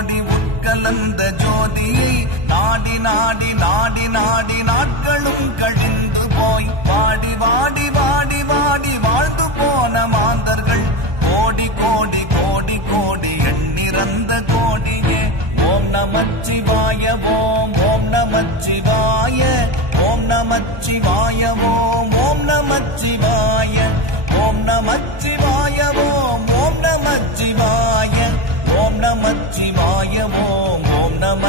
கோடி உட்கலந்த ஜோதியை நாடி நாடி நாடி நாடி நாட்களும் கழிந்து போய் வாடி வாடி வாடி வாடி வாழ்ந்து போன மாந்தர்கள். கோடி கோடி கோடி கோடி எண்ணிறந்த கோடியே. ஓம் நமச்சிவாய ஓம் ஓம் நமச்சிவாய ஓம் நமச்சிவாய ஓம் ஓம்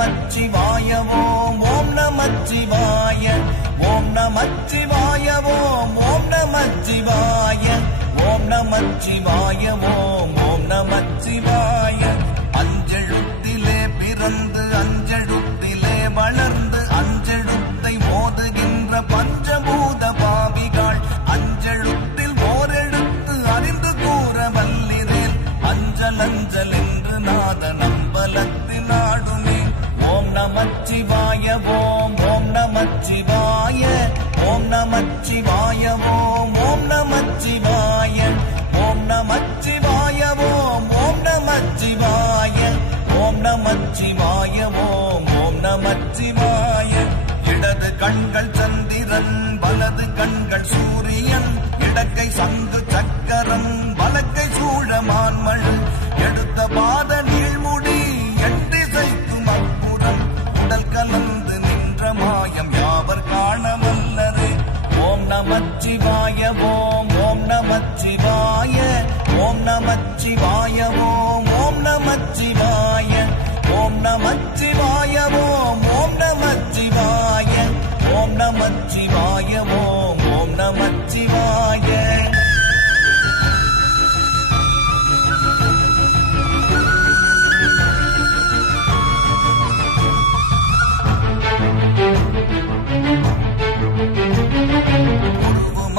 நமச்சிவாய ஓம் ஓம் நமச்சிவாய. ஓம் நமச்சிவாய ஓம் ஓம் நமச்சிவாய. ஓம் நமச்சிவாய ஓம் ஓம் நமச்சிவாய. அஞ்செழுத்திலே பிறந்து அஞ்செழு நமச்சிவாய ஓம் ஓம் நமச்சிவாய. இடது கண்கள்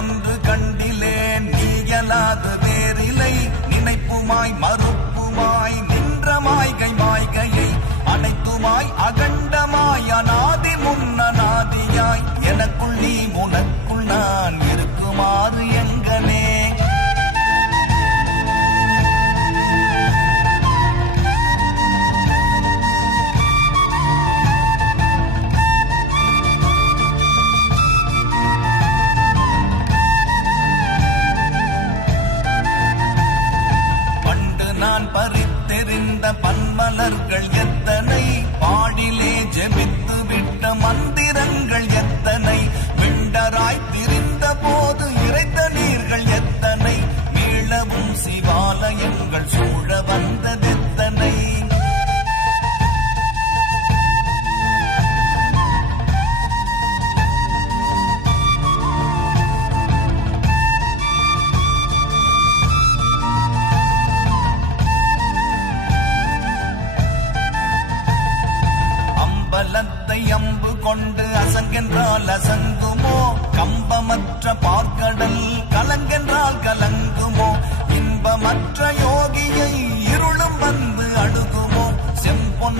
ஒன்று கண்டிலேன் நீயலாத வேறிலை நினைப்புமாய் மறுப்புமாய் நின்ற மாய்கை மாய்கையை அனைத்துமாய் அகண்டமாய் அநாதி முன்னநாதியாய் எனக்குள் நீ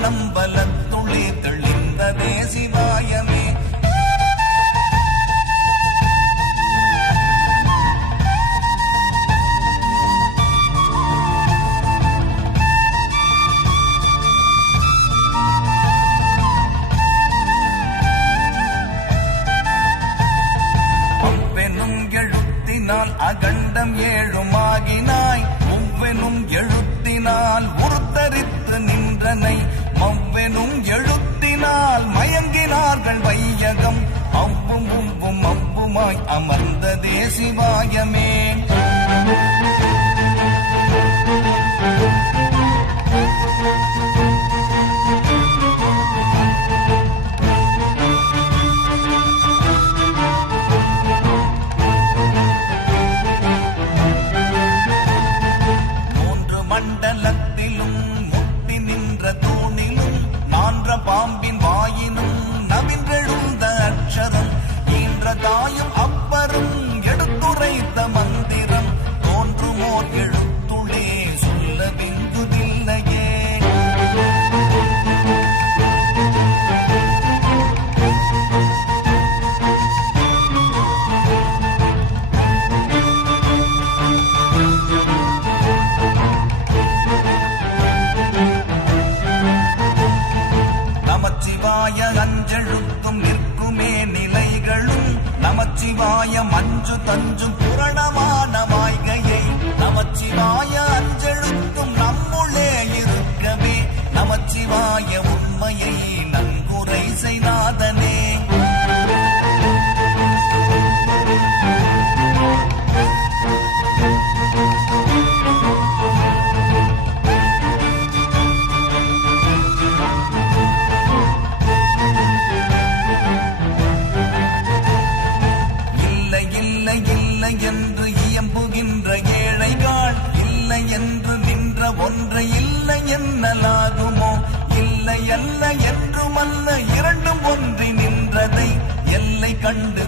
நம்பலத்துளி தெளிந்ததே சிவாயமே. எழுத்தினால் அகண்டம் ஏழுமாகினாய். ஒவ்வெனும் எழுத்தினால் உருத்தரித்து நின்றனை. மகள் வையகம் அவ்வும் உவ்வும் அவ்வுமாய் அமர்ந்த தேசிவாயமே grande.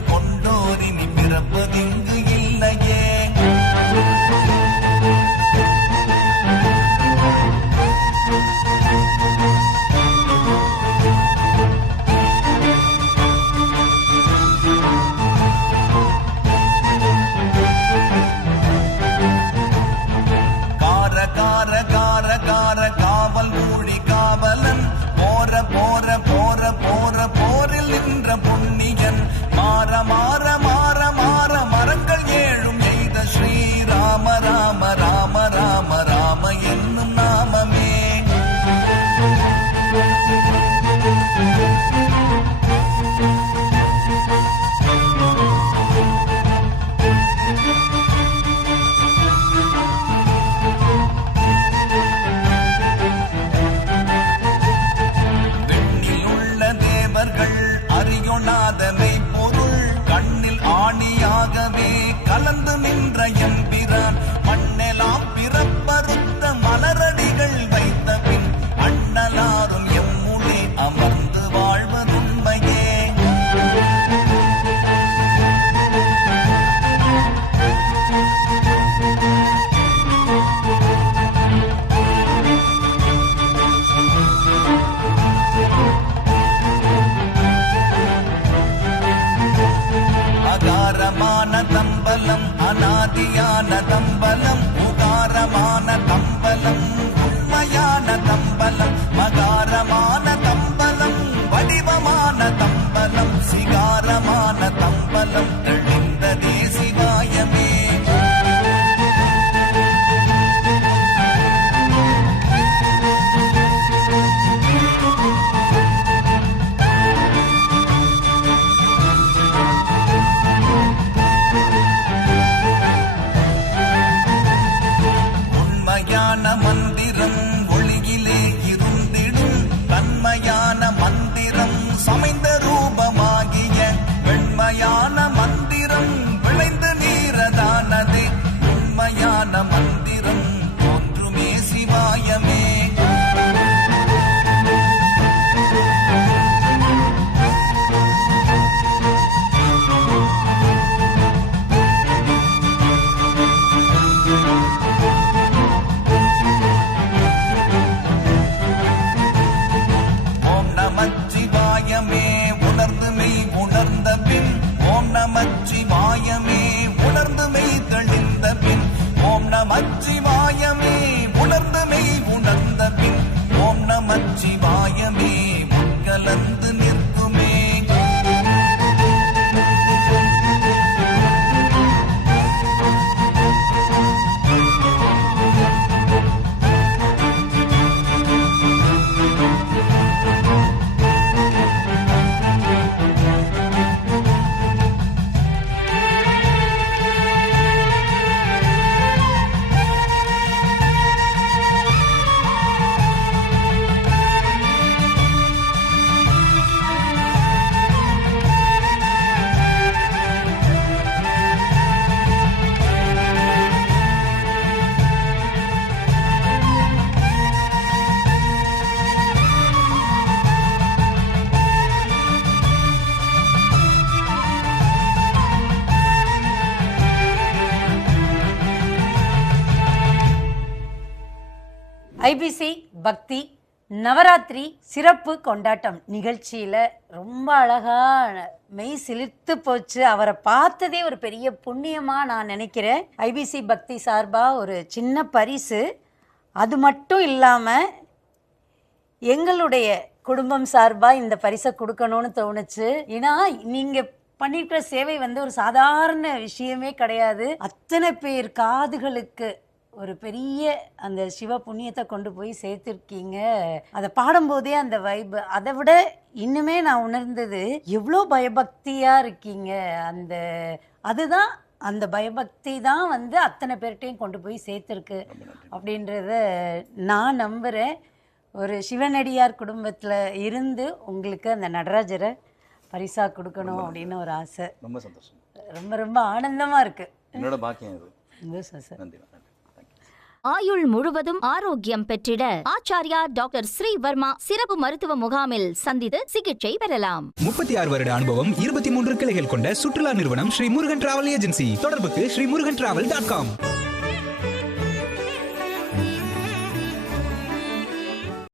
ஐபிசி பக்தி நவராத்திரி சிறப்பு கொண்டாட்டம் நிகழ்ச்சியில் ரொம்ப அழகாக மெய் சிலிர்த்து போச்சு. அவரை பார்த்ததே ஒரு பெரிய புண்ணியமாக நான் நினைக்கிறேன். ஐபிசி பக்தி சார்பாக ஒரு சின்ன பரிசு. அது மட்டும் இல்லாமல் எங்களுடைய குடும்பம் சார்பாக இந்த பரிசை கொடுக்கணும்னு தோணுச்சு. ஏன்னா நீங்கள் பண்ணிருக்கிற சேவை வந்து ஒரு சாதாரண விஷயமே கிடையாது. அத்தனை பேர் காதுகளுக்கு ஒரு பெரிய அந்த சிவ புண்ணியத்தை கொண்டு போய் சேர்த்துருக்கீங்க. அதை பாடும்போதே அந்த வைப் அதை விட இன்னுமே நான் உணர்ந்தது எவ்வளோ பயபக்தியாக இருக்கீங்க. அந்த அதுதான் அந்த பயபக்தி தான் வந்து அத்தனை பேர்கிட்டையும் கொண்டு போய் சேர்த்துருக்கு அப்படின்றத நான் நம்புகிறேன் ஒரு சிவனடியார் குடும்பத்தில் இருந்து உங்களுக்கு அந்த நடராஜரை பரிசா கொடுக்கணும் அப்படின்னு ஒரு ஆசை. ரொம்ப சந்தோஷம். ரொம்ப ரொம்ப ஆனந்தமாக இருக்கு. என்னோட பாக்கியம் இது. சந்தோஷம் சார் நன்றி. ஆயுள் முழுவதும் ஆரோக்கியம் பெற்றிட ஆச்சாரியா டாக்டர் ஸ்ரீவர்மா சிறப்பு மருத்துவ முகாமில் சந்தித்து சிகிச்சை பெறலாம். முப்பத்தி ஆறு வருட அனுபவம் இருபத்தி மூன்று கிளைகள் கொண்ட சுற்றுலா நிறுவனம் ஸ்ரீ முருகன் டிராவல் ஏஜென்சி. தொடர்புக்கு Sri Murugan travel dot com.